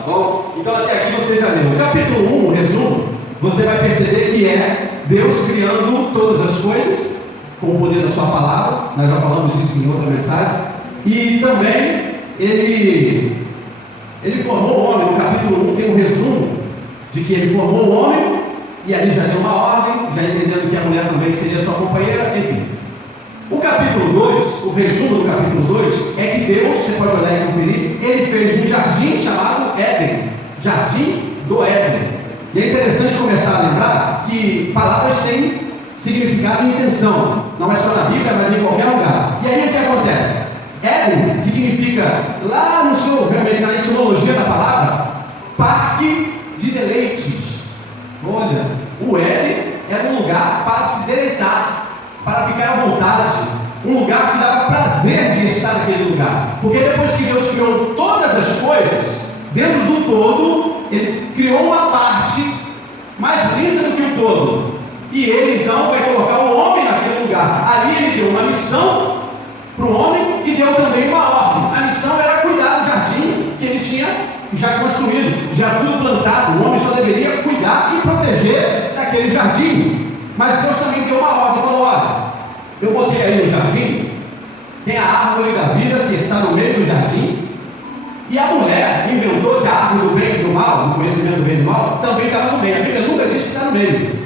Tá bom? Então até aqui você já leu. O capítulo 1, o resumo, você vai perceber que é Deus criando todas as coisas com o poder da sua palavra. Nós já falamos isso em outra mensagem. E também ele formou o homem. No capítulo 1 tem um resumo de que ele formou o homem, e ali já deu uma ordem, já entendendo que a mulher também seria sua companheira, enfim. O capítulo 2, o resumo do capítulo 2, é que Deus, você pode olhar e conferir, ele fez um jardim chamado Éden, Jardim do Éden. E é interessante começar a lembrar que palavras têm significado e intenção, não é só na Bíblia, mas em qualquer lugar. E aí o que acontece? Éden significa, lá no seu, realmente na etimologia da palavra, parque de deleites. Olha, o Éden era um lugar para se deleitar, para ficar à vontade, um lugar que dava prazer de estar naquele lugar, porque depois que Deus criou todas as coisas, dentro do todo, Ele criou uma parte mais linda do que o todo, e Ele então vai colocar o homem naquele lugar. Ali Ele deu uma missão para o homem e deu também uma ordem. A missão era cuidar do jardim que Ele tinha já construído, já tudo plantado. O homem só deveria cuidar e proteger daquele jardim. Mas Deus também deu uma ordem, falou: olha, eu botei aí no jardim, tem a árvore da vida que está no meio do jardim, e a mulher inventou que a árvore do bem e do mal, do conhecimento do bem e do mal, também estava no meio. A Bíblia nunca diz que está no meio.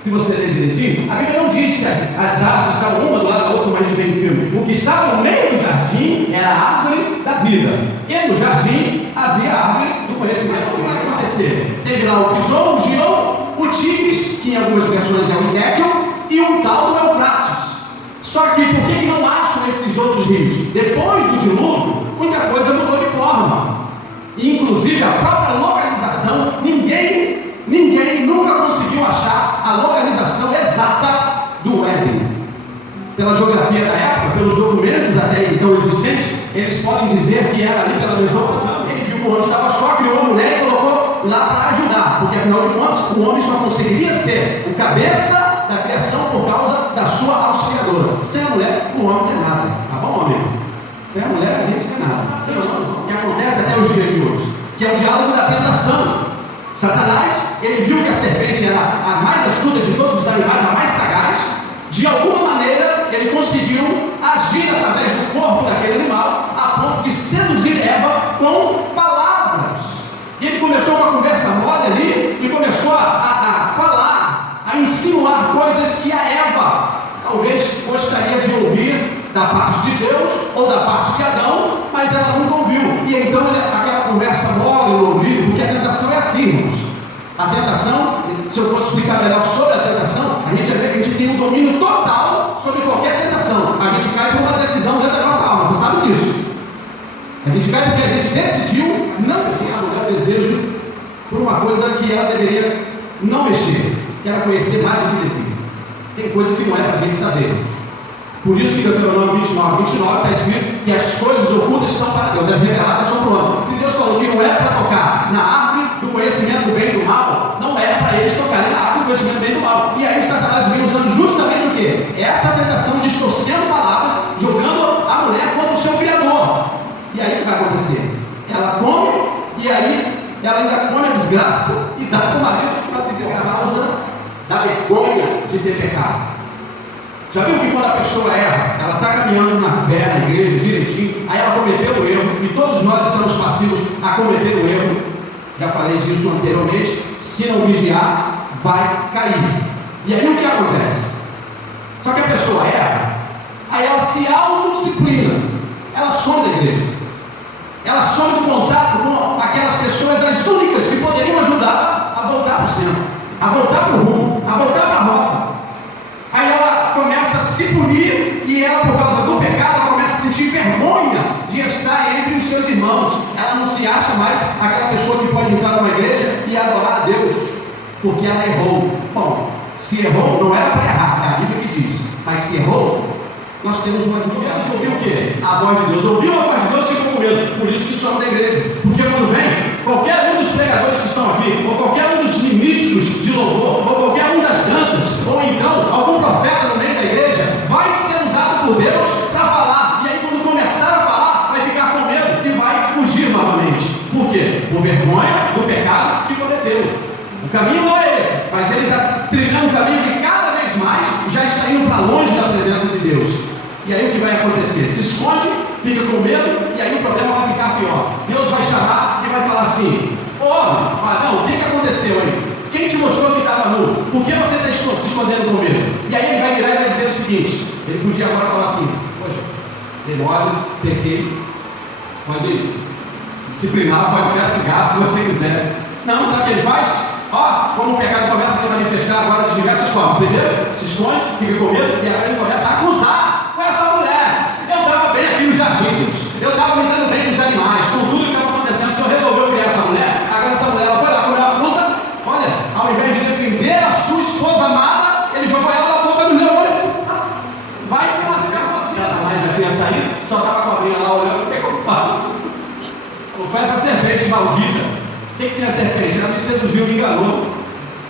Se você ler direitinho, a Bíblia não diz que as árvores estavam uma do lado da outra, como a gente vê no filme. O que estava no meio do jardim era a árvore da vida, e no jardim havia a árvore do conhecimento. O que vai acontecer? Teve lá o Pison, o Gilon, o Tigres, que em algumas versões é o Idéquio, e o tal do Eufrates. Só que por que não acham esses outros rios? Depois do dilúvio, muita coisa mudou de forma. E, inclusive a própria localização, ninguém nunca conseguiu achar a localização exata do Éden. Pela geografia da época, pelos documentos até então existentes, eles podem dizer que era ali pela Mesopotâmia. Ele viu que o homem estava só, criou a mulher e colocou lá para ajudar, porque afinal de contas o homem só conseguiria ser o cabeça da criação por causa da sua auxiliadora. Sem a mulher, o homem não tem nada. Tá bom, amigo? Sem a mulher, a gente não tem nada. Sem o que acontece até os dias de hoje, que é o diálogo da tentação. Satanás, ele viu que a serpente era a mais astuta de todos os animais, a mais sagaz. De alguma maneira, ele conseguiu agir através do corpo daquele animal, a ponto de seduzir Eva com palavras. E ele começou uma conversa mole ali, e começou a falar, a insinuar coisas que a Eva talvez gostaria de ouvir da parte de Deus, ou da parte de Adão, mas ela nunca ouviu. E então aquela conversa mole no ouvido, porque a tentação é assim, irmãos. A tentação, se eu fosse explicar melhor sobre a tentação, a gente vai ver que a gente tem um domínio total sobre qualquer tentação. A gente cai por uma decisão dentro da nossa alma, você sabe disso. A gente cai porque a gente decidiu não tinha o desejo por uma coisa que ela deveria não mexer, que era conhecer mais do que devia. Tem coisa que não é para a gente saber. Por isso que Deuteronômio 29 está escrito que as coisas ocultas são para Deus, as reveladas são para o homem. Se Deus falou que não era para tocar na árvore do conhecimento do bem e do mal, não era para eles tocarem na árvore do conhecimento do bem e do mal. E aí o Satanás vem usando justamente o quê? Essa tentação, distorcendo palavras, jogando a mulher contra o seu Criador. E aí o que vai acontecer? Ela come, e aí ela ainda come a desgraça e dá para o marido para se ter a causa da vergonha de ter pecado. Já viu que quando a pessoa erra, ela está caminhando na fé, na igreja, direitinho, aí ela cometeu o erro, e todos nós estamos passivos a cometer o erro. Já falei disso anteriormente. Se não vigiar, vai cair. E aí o que acontece? Só que a pessoa erra, aí ela se autodisciplina, ela some da igreja, ela some do contato com aquelas pessoas, as únicas que poderiam ajudar a voltar para o centro, a voltar para o rumo, a voltar para a rota. Aí ela começa a se punir, e ela, por causa do pecado, ela começa a sentir vergonha de estar entre os seus irmãos. Ela não se acha mais aquela pessoa que pode entrar numa igreja e adorar a Deus, porque ela errou. Bom, se errou, não era para errar, é a Bíblia que diz, mas se errou, nós temos uma dificuldade de ouvir o quê? A voz de Deus. Ouviu a voz de Deus e ficou com medo. Por isso que somos da igreja. Porque quando vem, qualquer um dos pregadores que estão aqui, ou qualquer um dos ministros de louvor, ou qualquer um das danças, ou então algum profeta no meio da igreja, vai ser usado por Deus para falar. E aí quando começar a falar, vai ficar com medo e vai fugir novamente. Por quê? Por vergonha do pecado que cometeu. O caminho não é esse, mas ele está trilhando um caminho que cada vez mais já está indo para longe da presença de Deus. E aí o que vai acontecer? Se esconde, fica com medo, e aí o problema vai ficar pior. Deus vai chamar e vai falar assim: ô homem, Adão, o que aconteceu aí? Quem te mostrou que estava nu? Por que você está se escondendo com medo? E aí ele vai virar e vai dizer o seguinte: ele podia agora falar assim: poxa, dei mole, pequei, pode disciplinar, pode castigar, o que você quiser. Não, sabe o que ele faz? Ó, como o pecado começa a se manifestar agora de diversas formas. Primeiro, se esconde, fica com medo, e agora ele começa a acusar com essa mulher. Eu estava bem aqui nos jardins, eu estava me dando bem com os animais, com tudo que estava acontecendo. O Senhor resolveu criar essa mulher. Agora essa mulher, ela foi lá comer a fruta. Olha, ao invés de defender a sua esposa amada, ele jogou ela na boca dos leões. Vai se lascar sozinha. A mãe já tinha saído, só estava com a cobrinha lá olhando. O que é que eu faço? Foi essa serpente maldita. O que tem a serpente? Ela me seduziu, me enganou.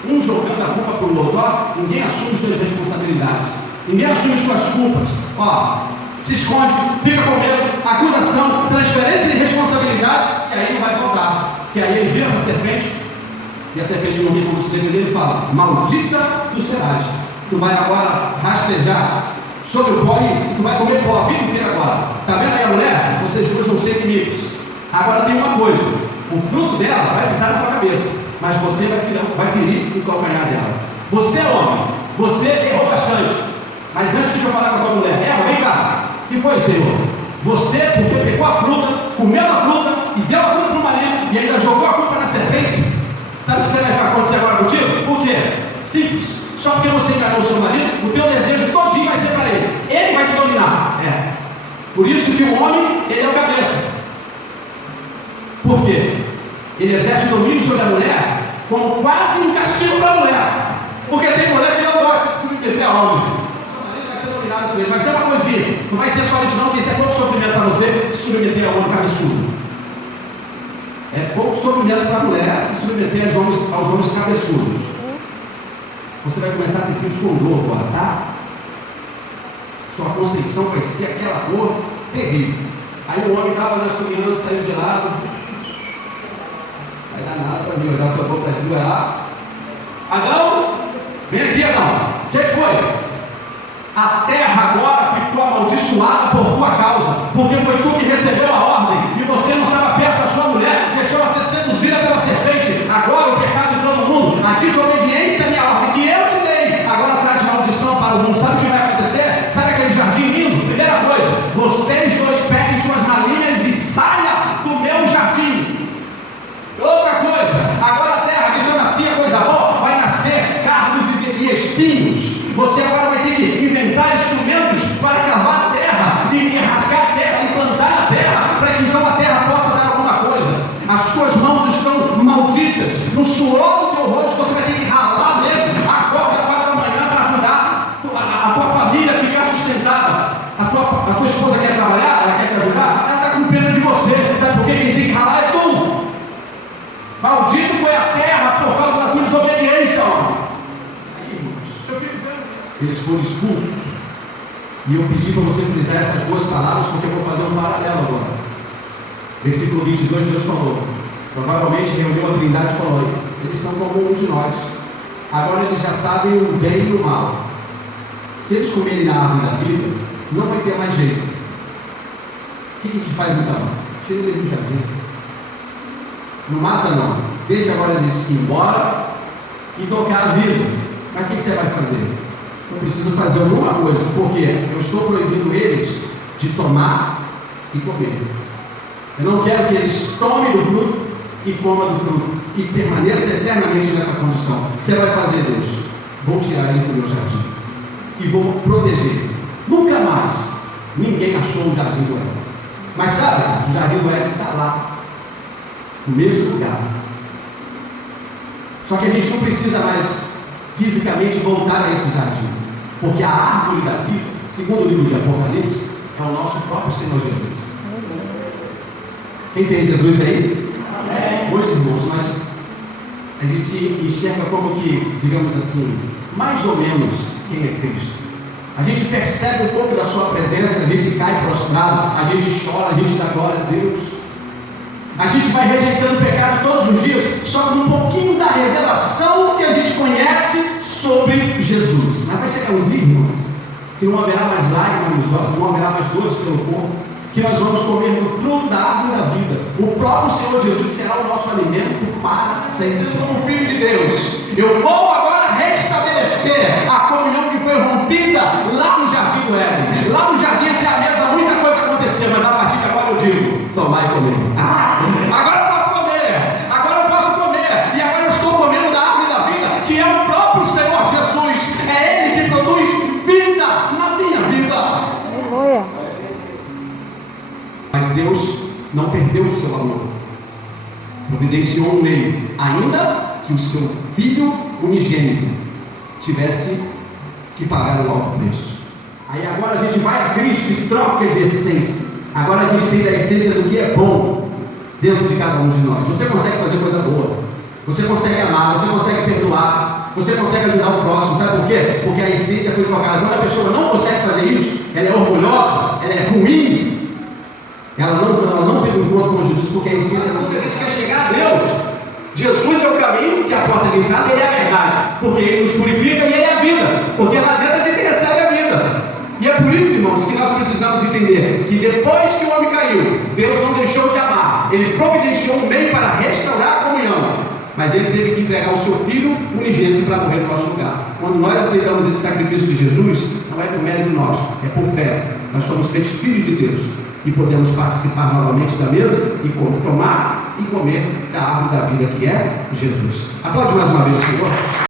Um jogando a culpa para o outro. Ó, ninguém assume suas responsabilidades. Ninguém assume suas culpas. Ó, se esconde, fica com medo, acusação, transferência de responsabilidade, e aí não vai faltar. Que aí ele vira para a serpente, e a serpente não ri como se defender, ele fala: maldita tu serás. Tu vai agora rastejar sobre o pó e tu vai comer pó a vida inteira agora. Está vendo aí a mulher? Vocês dois vão ser inimigos. Agora tem uma coisa: o fruto dela vai pisar na tua cabeça, mas você vai ferir o calcanhar dela. Você é homem, você errou bastante, mas antes de eu falar com a tua mulher, vem cá, o que foi, Senhor? Você, porque pegou a fruta, comeu a fruta e deu a fruta para o marido e ainda jogou a culpa na serpente, sabe o que vai acontecer agora contigo? Por quê? Simples. Só porque você enganou o seu marido, o teu desejo todinho vai ser para ele. Ele vai te dominar. Por isso que o homem, ele é o cabeça. Por quê? Ele exerce domínio sobre a mulher como quase um castigo para a mulher. Porque tem mulher que não gosta de se submeter a homem. Seu marido vai ser dominado por ele. Mas tem uma coisinha: não vai ser só isso não, porque isso é pouco sofrimento para você se submeter a homem cabeçudo. É pouco sofrimento para a mulher se submeter aos homens cabeçudos. Você vai começar a ter filhos com dor agora, tá? Sua conceição vai ser aquela dor terrível. Aí o homem estava na sonhando, saiu de lado. Vai dar nada para mim, olhar sua boca das duas lá. Adão, vem aqui, Adão. O que foi? A terra agora ficou amaldiçoada por tua causa, porque foi tu que recebeu a ordem e você não estava perto da sua mulher, deixou ela ser seduzida pela serpente. Agora o pecado de todo mundo, a desobediência à minha ordem que eu te dei, agora traz maldição para o mundo. Sabe o que vai acontecer? Sabe aquele jardim lindo? Primeira coisa: vocês dois peguem suas malinhas e saia do meu jardim. Outra coisa: agora a terra que só nascia coisa boa, vai nascer cardos e espinhos. Você agora vai ter que inventar instrumentos para cavar a terra e rasgar a terra e plantar a terra, para que então a terra possa dar alguma coisa. As suas mãos estão malditas. No suor do teu rosto você vai ter que ralar mesmo. Acorda 4 da manhã para ajudar a tua família a ficar sustentada. A tua esposa quer trabalhar, ela quer te ajudar, ela está com pena de você. Sabe por quê? Quem tem que ralar é tu. Maldito foi a terra por causa da tua desobediência, homem. Eles foram expulsos. E eu pedi para você frisar essas duas palavras, porque eu vou fazer um paralelo agora. Versículo 22, Deus falou: provavelmente reuniu a Trindade e falou: eles são como um de nós. Agora eles já sabem o bem e o mal. Se eles comerem na árvore da vida, não vai ter mais jeito. O que a gente faz então? Tira ele do jardim. Não mata não. Deixa agora eles ir embora e tocar a vida. Mas o que você vai fazer? Eu preciso fazer alguma coisa, porque eu estou proibindo eles de tomar e comer. Eu não quero que eles tomem do fruto e comam do fruto e permaneçam eternamente nessa condição. O que você vai fazer, Deus? Vou tirar eles do meu jardim e vou proteger. Nunca mais ninguém achou o jardim do Éden. Mas sabe, o jardim do Éden está lá, no mesmo lugar. Só que a gente não precisa mais fisicamente voltar a esse jardim, porque a árvore da vida, segundo o livro de Apocalipse, é o nosso próprio Senhor Jesus. Quem tem Jesus aí? Amém. Muitos irmãos, mas a gente enxerga como que, digamos assim, mais ou menos quem é Cristo. A gente percebe um pouco da sua presença, a gente cai prostrado, a gente chora, a gente dá glória a Deus. A gente vai rejeitando o pecado todos os dias, só com um pouquinho da revelação que a gente conhece sobre Jesus. Mas vai chegar um dia, irmãos, que não haverá mais lágrimas nos olhos, não haverá mais dores pelo corpo, que nós vamos comer do fruto da árvore da vida. O próprio Senhor Jesus será o nosso alimento para sempre. Como Filho de Deus, eu vou agora restabelecer a comunhão que foi rompida lá no Jardim do Éden. Lá no jardim, até a mesa, muita coisa aconteceu, mas a partir de agora eu digo: tomar e comer. Agora eu posso comer, agora eu posso comer, e agora eu estou comendo da árvore da vida, que é o próprio Senhor Jesus. É Ele que produz vida na minha vida. Aleluia. Mas Deus não perdeu o seu amor, providenciou um meio, ainda que o seu Filho unigênito tivesse que pagar o alto preço. Aí agora a gente vai a Cristo e troca de essência. Agora a gente tem da essência do que é bom dentro de cada um de nós. Você consegue fazer coisa boa, você consegue amar, você consegue perdoar, você consegue ajudar o próximo. Sabe por quê? Porque a essência foi trocada. Quando a pessoa não consegue fazer isso, ela é orgulhosa, ela é ruim, ela não tem um encontro com Jesus, porque a essência não foi. A gente quer chegar a Deus. Jesus é o caminho, que é a porta de entrada, Ele é a verdade, porque Ele nos purifica e Ele é a vida, porque lá dentro a gente recebe a vida. E é por isso, irmãos, que nós precisamos entender que depois que o homem caiu, Deus não deixou de amar, Ele providenciou um meio para restaurar a comunhão, mas Ele teve que entregar o seu Filho unigênito para morrer no nosso lugar. Quando nós aceitamos esse sacrifício de Jesus, não é por mérito nosso, é por fé. Nós somos feitos filhos de Deus e podemos participar novamente da mesa e tomar e comer da árvore da vida, que é Jesus. Aplaude mais uma vez o Senhor.